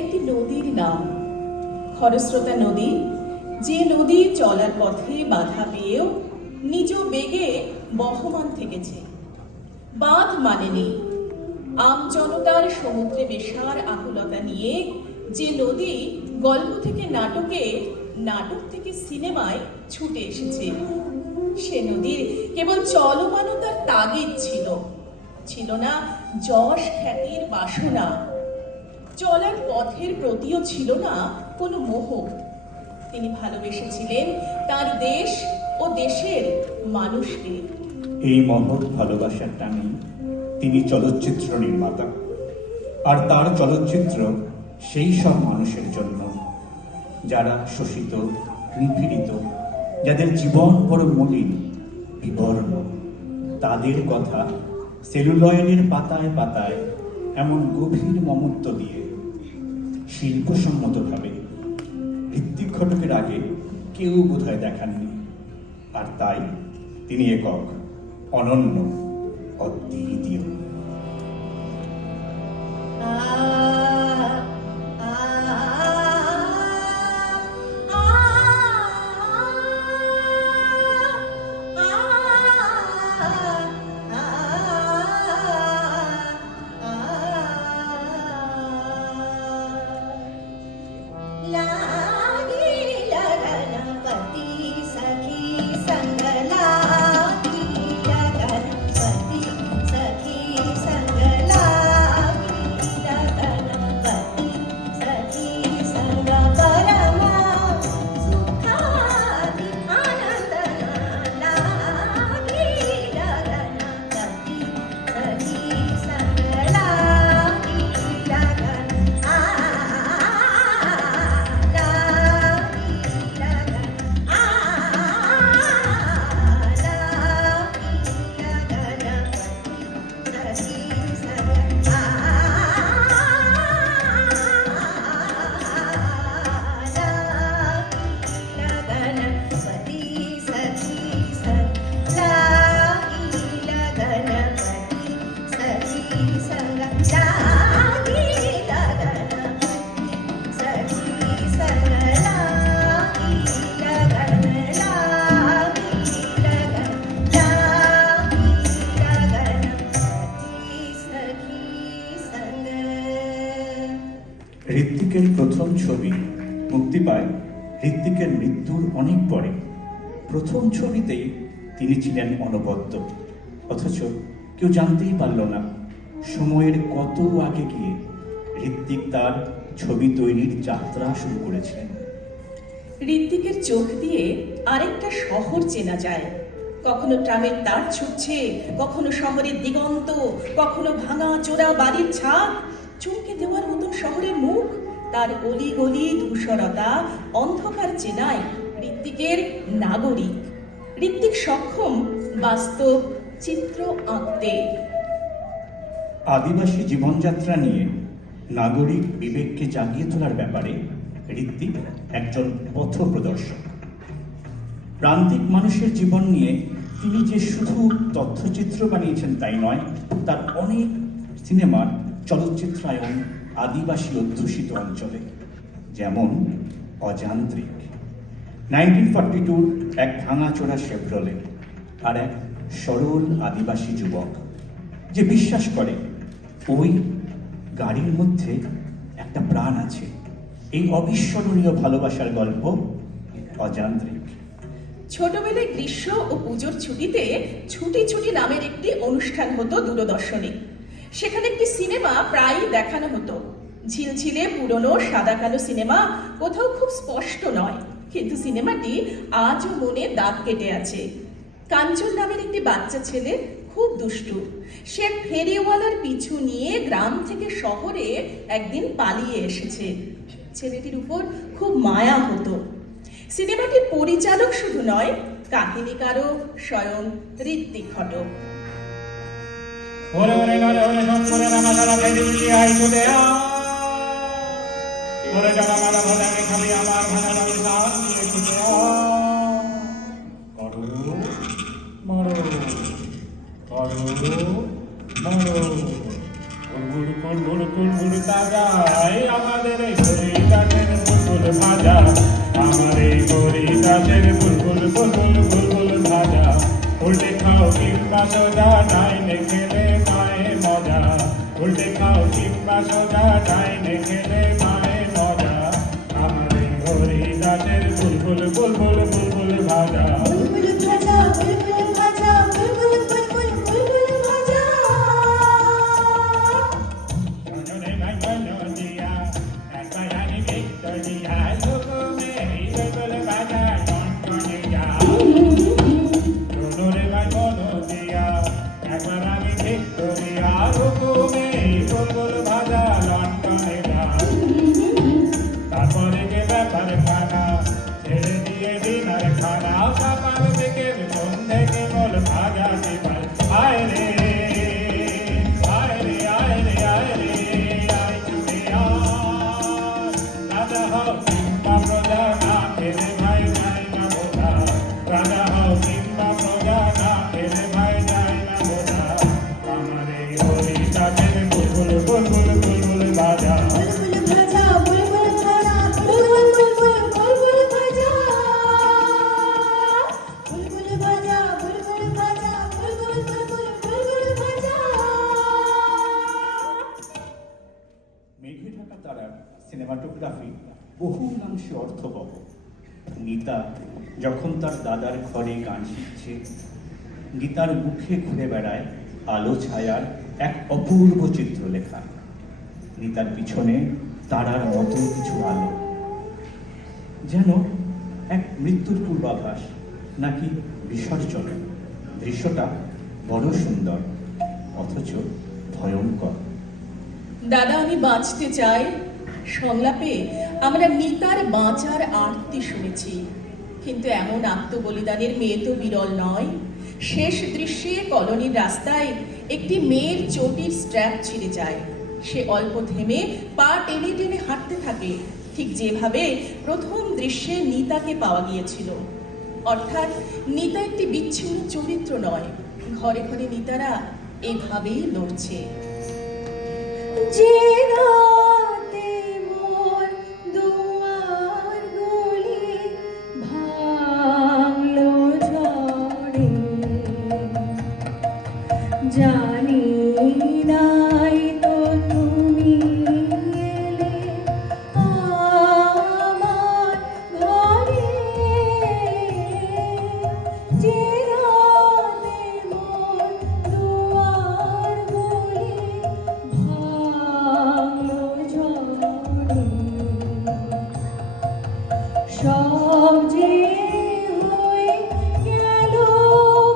একটি নদীর নাম খরস্রোতা নদী, যে নদী চলার পথে বাধা পেয়েও নিজ বেগে বহমান থেকেছে, বাঁধ মানেনি। আমজনতার সমুদ্রে মেশার আকুলতা নিয়ে যে নদী গল্প থেকে নাটকে, নাটক থেকে সিনেমায় ছুটে এসেছে, সে নদীর কেবল চলমানতার তাগিদ ছিল, ছিল না যশ খ্যাতির বাসনা। চলার পথের প্রতিও ছিল না কোনো মোহ। তিনি ভালোবেসেছিলেন তার দেশ ও দেশের মানুষকে। এই মহৎ ভালোবাসার টানে তিনি চলচ্চিত্র নির্মাতা, আর তার চলচ্চিত্র সেই সব মানুষের জন্য যারা শোষিত, নিপীড়িত, যাদের জীবন বড় মলিন, বিবর্ণ। তাদের কথা সেলুলয়েডের পাতায় পাতায় এমন গভীর মমত্ব দিয়ে শিল্পসম্মতভাবে ঋত্বিক ঘটকের আগে কেউ বোধহয় দেখাননি। আর তাই তিনি একক, অনন্য, অদ্বিতীয়। ঋত্বিকের প্রথম ছবি মুক্তি পায় ঋত্বিকের মৃত্যুর অনেক পরে। প্রথম ছবিতেই তিনি ছিলেন অনবদ্য, অথচ কেউ জানতেই পারল না সময়ের কত আগে গিয়ে ঋত্বিক তার ছবি তৈরির যাত্রা শুরু করেছিলেন। ঋত্বিকের চোখ দিয়ে আরেকটা শহর চেনা যায়। কখনো ট্রামের তার ছুটছে, কখনো শহরের দিগন্ত, কখনো ভাঙা চোরা বাড়ির ছাদ, চমকে দেওয়ার মতন শহরের মুখ, তার অলি গলি ধূসরতা, অন্ধকার চেনায় ঋত্বিকের নাগরিক। ঋত্বিক সক্ষম বাস্তব চিত্র আঁকতে। আদিবাসী জীবনযাত্রা নিয়ে নাগরিক বিবেককে জাগিয়ে তোলার ব্যাপারে ঋত্বিক একজন পথপ্রদর্শক। প্রান্তিক মানুষের জীবন নিয়ে তিনি যে শুধু তথ্যচিত্র বানিয়েছেন তাই নয়, তার অনেক সিনেমার চলচ্চিত্রায়ন আদিবাসী অধ্যুষিত অঞ্চলে, যেমন অযান্ত্রিক, 1942 এক ভাঙাচোরা শেভরলে, আর এক সরল আদিবাসী যুবক যে বিশ্বাস করে ওই গাড়ির মধ্যে একটা প্রাণ আছে। এই অবিস্মরণীয় ভালোবাসার গল্প অযান্ত্রিক। ছোটবেলায় গ্রীষ্ম ও পুজোর ছুটিতে ছুটি ছুটি নামের একটি অনুষ্ঠান হতো দূরদর্শনে। সেখানে একটি সিনেমা প্রায়ই দেখানো হতো। ঝিলঝিলে পুরনো সাদা কালো সিনেমা, কোথাও খুব স্পষ্ট নয়, কিন্তু সিনেমাটি আজও মনে দাগ কেটে আছে। কাঞ্চন নামের একটি বাচ্চা ছেলে, খুব দুষ্টু। সে এক ফেরিওয়ালার পিছু নিয়ে গ্রাম থেকে শহরে একদিন পালিয়ে এসেছে। ছেলেটির উপর খুব মায়া হতো। সিনেমাটির পরিচালক শুধু নয়, কাহিনীকারও স্বয়ং ঋত্বিক ঘটক। আমাদের এই গাছের বুলবুল বুলবুল বুলবুল ভাজা উল্টে খাও কিংবা সোজা ডাইনে খেলে মায়ের মজা উল্টে খাও কিংবা সোজা ডাইনে খেলে মায়ের মজা আমার এই হরি গাছের বুলবুল বুলবুল বুলবুল ভাজা বুলবুল ভাজা বুলবুল ভাজা বুলবুল বুলবুল বুলবুল ভাজা জননে গাইলো দিয়া একবার আমি ভিক্টোরিয়া লোকমে এই বুলবুল ভাজা টনটনে যা জননে গাইলো দিয়া একবার আমি ভিক্টোরিয়া লোকমে এই বুলবুল ভাজা লন্ডনে যা তারপরে যে ব্যাপার খানা ছেড়ে দিয়ে ডিনার খানা সকাল থেকে সন্ধে কেবল ভাজা দিবার আয় রে আয় রে আয় রে আয় রে আয় চুড়ে রাজা হও কিংবা প্রজা না খেলে ভাই যাই না বোঝা রাজা হও কিংবা প্রজা না খেলে ভাই যাই না বোঝা আমার এই হরি গাছের বুলবুল বুলবুল বুলবুল ভাজা বুলবুল ভাজা বুলবুল ভাজা বুলবুল বুলবুল বুলবুল ভাজা বুলবুল ভাজা বুলবুল ভাজা বুলবুল বুলবুল বুলবুল ভাজা মেঘে ঢাকা তারার সিনেমাটোগ্রাফি বহুলাংশে অর্থবহ। গীতা যখন তার দাদার ঘরে গান শিখছে, গীতার মুখে ঘুরে বেড়ায় আলো ছায়ার এক অপূর্ব চিত্রলেখা। গীতার পিছনে তারার মতো কিছু আলো, যেন এক মৃত্যুর পূর্বাভাস নাকি বিসর্জন। দৃশ্যটা বড় সুন্দর অথচ ভয়ঙ্কর। দাদা আমি বাঁচতে চাই সংলাপে আমরা নিতার বাঁচার আরতি শুনেছি, কিন্তু এমন আত্মবলিদানের মেয়ে তো বিরল নয়। শেষ দৃশ্যে কলোনির রাস্তায় একটি মেয়ের চটির স্ট্র্যাপ ছিঁড়ে যায়। সে অল্প থেমে পা টেনে টেনে হাঁটতে থাকে, ঠিক যেভাবে প্রথম দৃশ্যে নিতাকে পাওয়া গিয়েছিল। অর্থাৎ নিতা একটি বিচ্ছিন্ন চরিত্র নয়, ঘরে ঘরে নিতারা এভাবেই লড়ছে। যে রাতে মোর দুয়ার গলি ভাঙলো ঝড়ে, জানি নাই তো তুমি এলে আমার ঘরে। যে রাতে মোর দুয়ার গলি ভাঙলো ঝড়ে, সব যে হয়ে গেল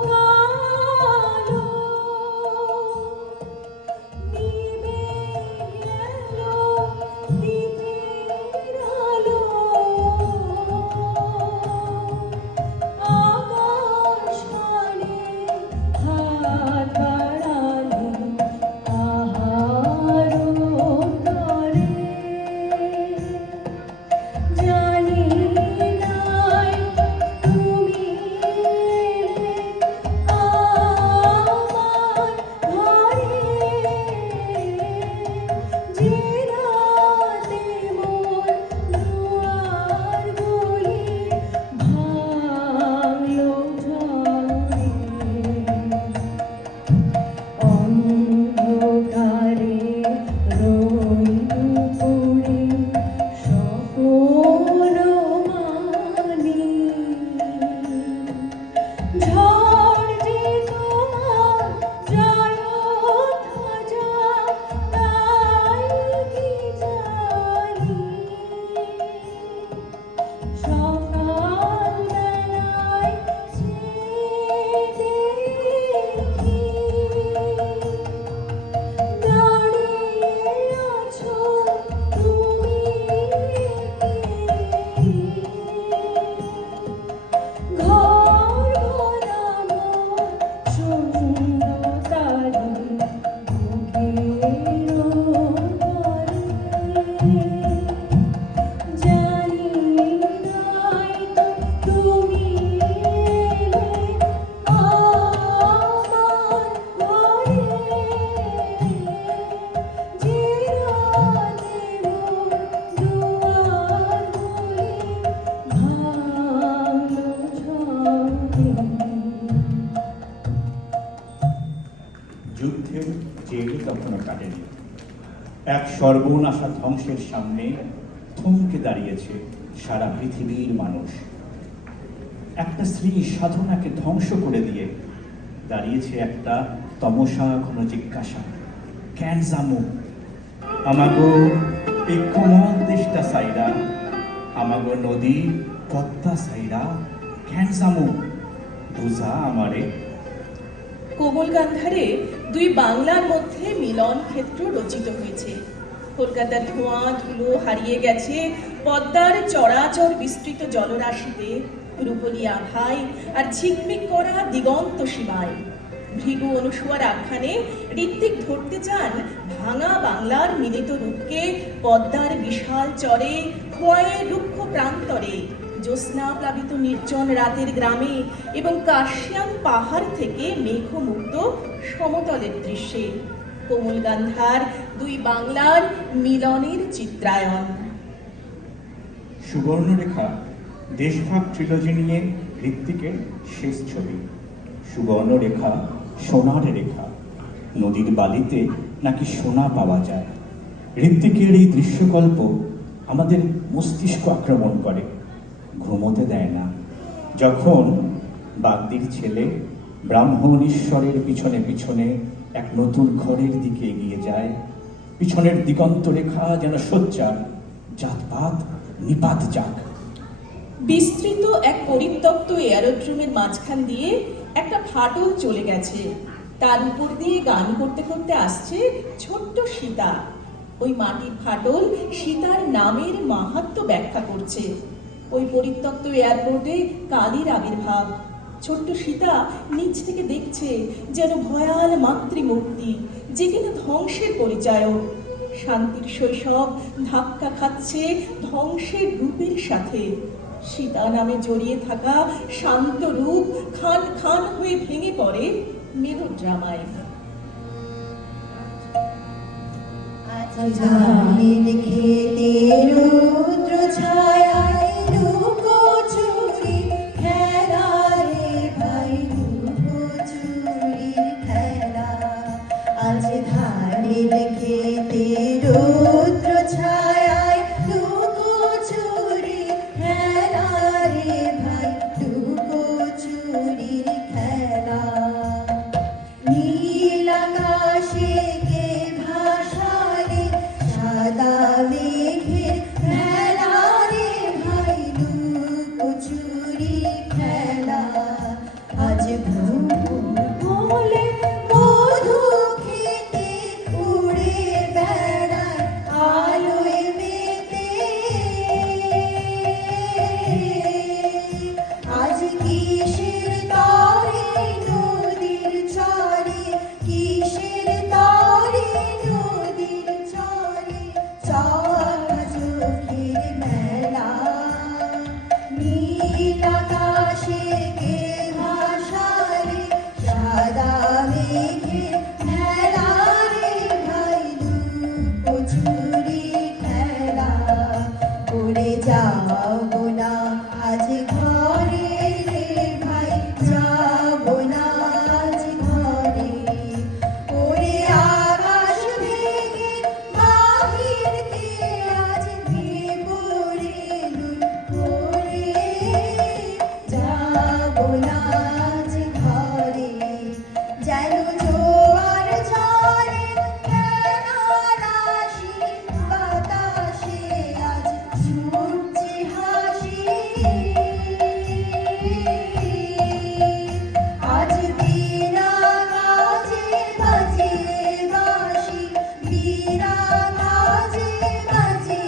কালো, নিভে গেল দিনের আলো। আকাশ পানে হাত বাড়ালে আহারও তরে, জানি নাই এক সর্বনাশা ধ্বংসের সামনে থমকে দাঁড়িয়েছে সারা পৃথিবীর মানুষ। একটা স্ত্রী সাধনাকে ধ্বংস করে দিয়ে দাঁড়িয়েছে একটা তমসা ঘন জিজ্ঞাসা, কেন জামু আমাগো এই কোমল দেশটা সাইরা, আমাগো নদী পদ্মা সাইরা, কেন জামু বুঝা আমারে। কোমল গান্ধারে দুই বাংলার মধ্যে মিলন ক্ষেত্র রচিত হয়েছে। কলকাতার ধোঁয়া ধুলো হারিয়ে গেছে পদ্মার চরাচর বিস্তৃত জলরাশিতে, রূপলি আভায় আর ঝিকমিক করা দিগন্ত সীমায়। ভৃগু অনুসুয়ার আখ্যানে ঋত্বিক ধরতে চান ভাঙা বাংলার মিলিত রূপকে পদ্মার বিশাল চরে, খোয়াইয়ের রুক্ষ প্রান্তরে, জ্যোৎস্না প্লাবিত নির্জন রাতের গ্রামে এবং কার্শিয়ান পাহাড় থেকে মেঘমুক্ত সমতলের দৃশ্যে। কোমল গান্ধার দুই বাংলার মিলনের চিত্রায়ন। সুবর্ণরেখা দেশভাগ ট্রিলজি নিয়ে ঋত্বিকের শেষ ছবি। সুবর্ণরেখা সোনার রেখা, নদীর বালিতে নাকি সোনা পাওয়া যায়। ঋত্বিকের এই দৃশ্যকল্প আমাদের মস্তিষ্ক আক্রমণ করে, ঘুমোতে দেয় না। যখন বাগদির ছেলে ব্রাহ্মণ ঈশ্বরের পিছনে পিছনে এক নতুন ঘরের দিকে এগিয়ে যায়, পিছনের দিগন্ত রেখা যেন সোচ্চার, জাতপাত নিপাত যাক। বিস্তৃত এক পরিত্যক্ত এয়ারোড্রোমের মাঝখান দিয়ে একটা ফাটল চলে গেছে, তার উপর দিয়ে গান করতে করতে আসছে ছোট্ট সীতা। ওই মাটির ফাটল সীতার নামের মাহাত্ম্য ব্যাখ্যা করছে। ওই পরিত্যক্ত এয়ারপোর্টে কালীর আবির্ভাব। ছোট্ট সীতা নিচ থেকে দেখছে যেন ভয়াল মাতৃমূর্তি, যে কিনা ধ্বংসের পরিচায়ক। শান্তির শৈশব ধাক্কা খাচ্ছে ধ্বংসের রূপের সাথে। সীতা নামে জড়িয়ে থাকা শান্ত রূপ খান খান হয়ে ভেঙে পড়ে মেলোড্রামায়। ধানের খেতে রৌদ্র ছায়ায় লুকোচুরি খেলা রে ভাই, লুকোচুরির খেলা। আজ ধানের খেতে রৌদ্র ছায়ায় লুকোচুরি খেলা রে ভাই, লুকোচুরির খেলা। নীল আকাশে কে ভাসালে সাদা মেঘের মেলা রে ভাই, লুকোচুরি খেলা। আজ ভ্রমণে মধু খেতে উড়ে বেড়ায় আলোয় মেতে। আজ কিসের তরে নদীর চরে, কিসের তরে নদীর চরে, চলা চোখের মেলা। নীল আকাশে কে ভাসালে সাদা মেঘের মেলা রে ভাই, লুকোচুরি খেলা। উড়ে যাবো না আজ ঘরে রে ভাই, যাবো না আজ ঘরে। ওরে আকাশ ভেঙে বাহিরকে আজ দেবো রে লুট করে, যাবো না আজ ঘরে। যেন জোয়ার ঝড়ে ফেনা রাশি, বাতাসে আজ ছুটছে হাসি। আজ বীণা বাজে বাজে বাঁশি, বীণা বাজে বাজে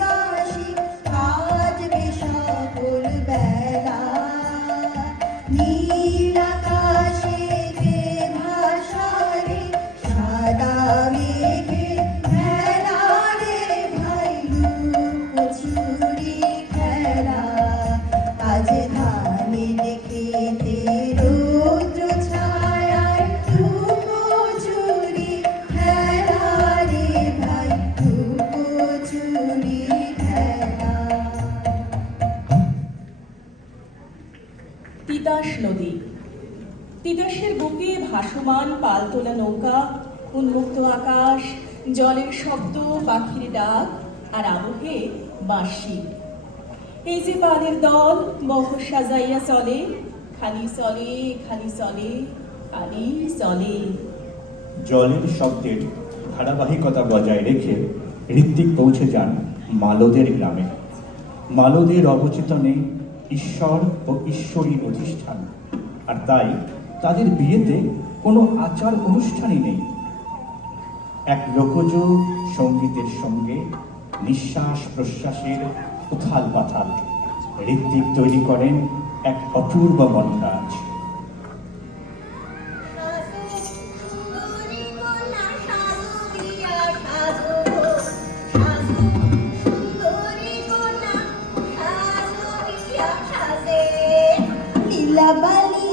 বাঁশি, কাঁদবে সকল বেলা। নীল আকাশে কে ভাসালে সাদা মেঘের মেলা রে ভাই, লুকোচুরি খেলা। আজ ধানের খেতে রৌদ্র ছায়ায় লুকোচুরি খেলা রে ভাই, লুকোচুরি খেলা। তিতাস নদী। তিতাসের বুকে ভাসমান পালতোলা নৌকা, উন্মুক্ত আকাশ, জলের শব্দ, পাখির ডাক, আর আবহে বাঁশি। এই যে বাদের দল বহ সাজাইয়া চলে, খালি চলে, খালি চলে, খালি চলে। জলের শব্দের ধারাবাহিকতা বজায় রেখে ঋত্বিক পৌঁছে যান মালদের গ্রামে। মালদের অবচেতনে ঈশ্বর ও ঈশ্বরী অধিষ্ঠান, আর তাই তাদের বিয়েতে কোনো আচার অনুষ্ঠানই নেই। এক লোকজ সঙ্গীতের সঙ্গে নিঃশ্বাস প্রশ্বাসের উথাল পাথাল ঋত্বিক তৈরি করেন এক অপূর্ব মনরাজ। সুন্দরী কন্যা সাধু প্রিয়া সাধু, সাধু সুন্দরী কন্যা সাধু প্রিয়া সাজে। লীলাবালি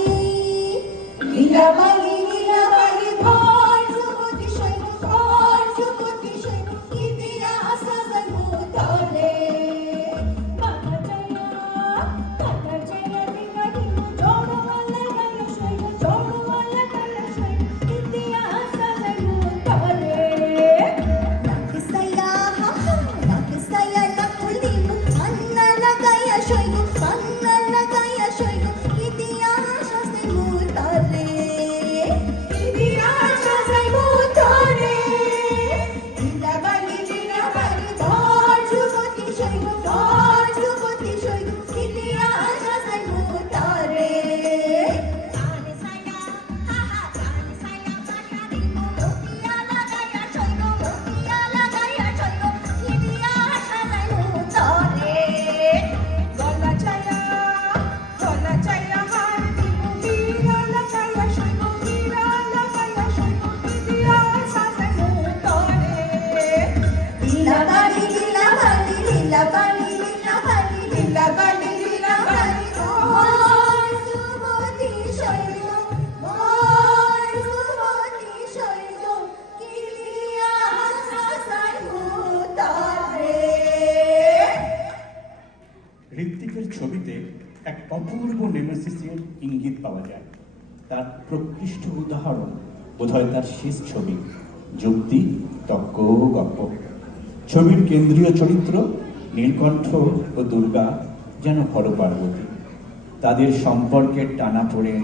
লীলাবালি লীলাবালি ভর যুবতী সৈন্য, ভর যুবতী সৈন্য, ইতিহাস সাজানো তলে। কাটার জায়গা দেখা দিল জড়ওয়ালা গায়া সৈন্য, জড়ওয়ালা গায়া সৈন্য, ইতিহাস সাজানো তলে। নাকসাইয়া হা হা, নাকসাইয়া নাকুল দিল, কান্না লাগাইয়া সৈন্য, কান্না লাগাইয়া সৈন্য, ইতিহাস সাজানো তলে। ইতিহাস সাজানো তলে। লীলাবালি লীলাবালি ভর যুবতী সৈন্য, ভর যুবতী সৈন্য, ইতিহাস সাজানো তলে। কানে সাইয়া হা হা, কানে সাইয়া কাটা দিল, মতিয়া লাগাইয়া সৈন্য, মতিয়া লাগাইয়া সৈন্য, ইতিহাস সাজানো তলে। গলা চাইয়া হার দিল, বীরা লাগাইয়া সৈন্য, বীরা লাগাইয়া সৈন্য, ইতিহাস সাজানো তলে। লীলাবালি লীলাবালি লীলাবালি লীলাবালি লীলাবালি লীলাবালি ভর যুবতী সৈন্য, ভর যুবতী সৈন্য, ইতিহাস সাজানো তলে। ঋত্বিকের ছবিতে এক অপূর্ব নেমেসিসের ইঙ্গিত পাওয়া যায়। তার প্রকৃষ্ট উদাহরণ বোধহয় তার শেষ ছবি যুক্তি তর্ক গপ্প। ছবির কেন্দ্রীয় চরিত্র নীলকণ্ঠ ও দুর্গা যেন হরপার্বতী। তাদের সম্পর্কের টানাপোড়েন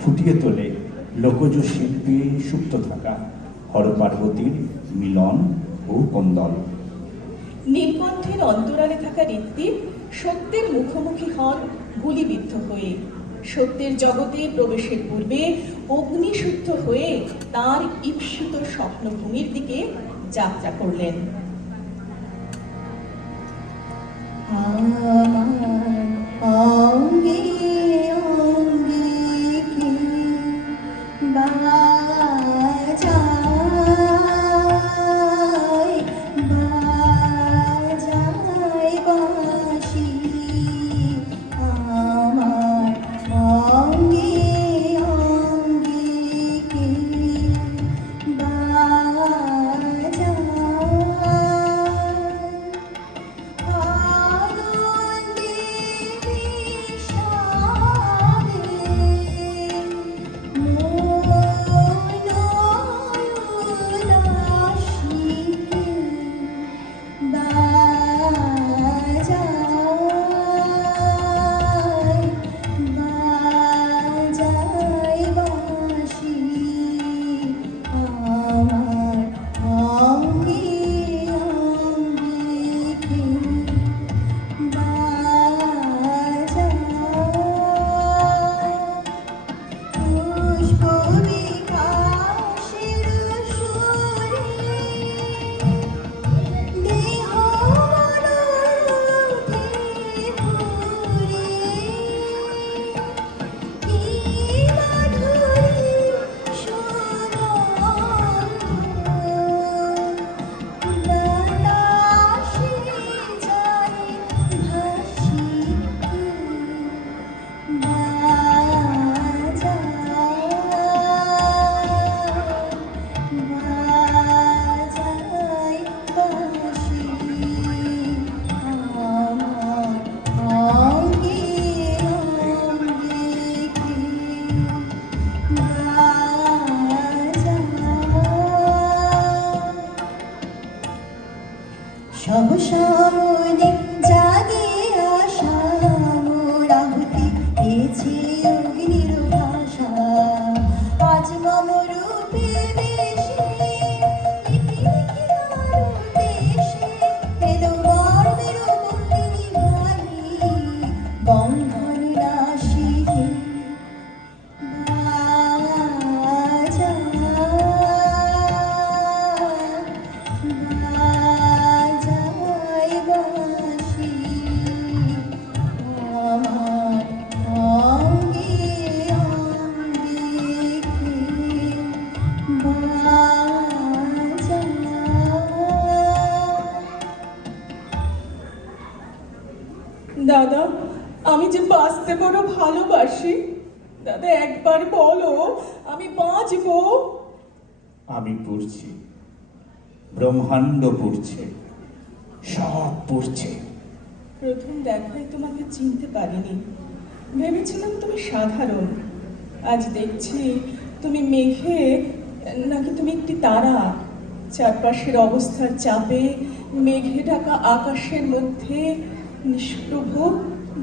ফুটিয়ে তোলে লোকজ শিল্পে সুপ্ত থাকা হরপার্বতীর মিলন ও কোন্দল। নীলকণ্ঠের অন্তরালে থাকা ঋত্বিক সত্যের মুখোমুখি হন গুলিবিদ্ধ হয়ে। সত্যের জগতে প্রবেশের পূর্বে অগ্নিশুদ্ধ হয়ে তার ঈপ্সিত স্বপ্নভূমির দিকে যাত্রা করলেন। আমার অঙ্গে অঙ্গে কি বাজায় বাজায় বাঁশি। আমার অঙ্গে অঙ্গে কি বাজায় সমনে জাগে আশা মোর আহুতি পেয়েছে অগ্নির ভাষা আজ মম রূপে বেশে লিখি লিখি আরো দেশে এলো গর্বের বন্দিনী ভারী বন্ধন নাশিকে বাজা বাজাই বাঁশি আমার অঙ্গে অঙ্গে বাজা। দাদা, আমি যে বাঁচতে বড় ভালোবাসি। দাদা, একবার বলো আমি বাঁচবো। আমি পড়ছি, ব্রহ্মাণ্ড পড়ছে, সব পড়ছে। প্রথম দেখায় তোমাকে চিনতে পারিনি, ভেবেছিলাম তুমি সাধারণ। আজ দেখছি তুমি মেঘে, নাকি তুমি একটি তারা। চারপাশের অবস্থার চাপে মেঘে ঢাকা আকাশের মধ্যে নিষ্প্রভ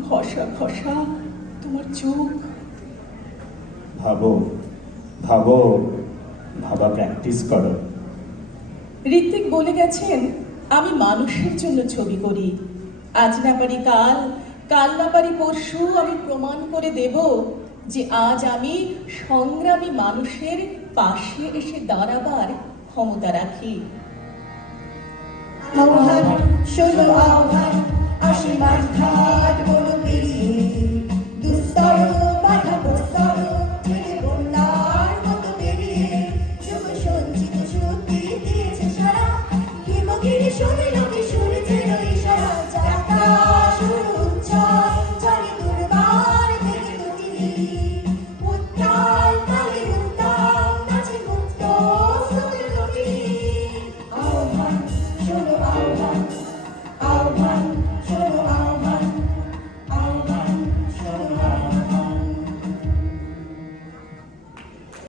ভসা ভসা তোমার চোখ। ভাবো ভাবো, ভাবা প্র্যাকটিস করো। ঋত্বিক বলে গেছেন, আমি মানুষের জন্য ছবি করি। আজ না পারি কাল, কাল না পারি পরশু, আমি প্রমাণ করে দেব যে আজ আমি সংগ্রামী মানুষের পাশে এসে দাঁড়াবার ক্ষমতা রাখি। আহ্বান শোনো আহ্বান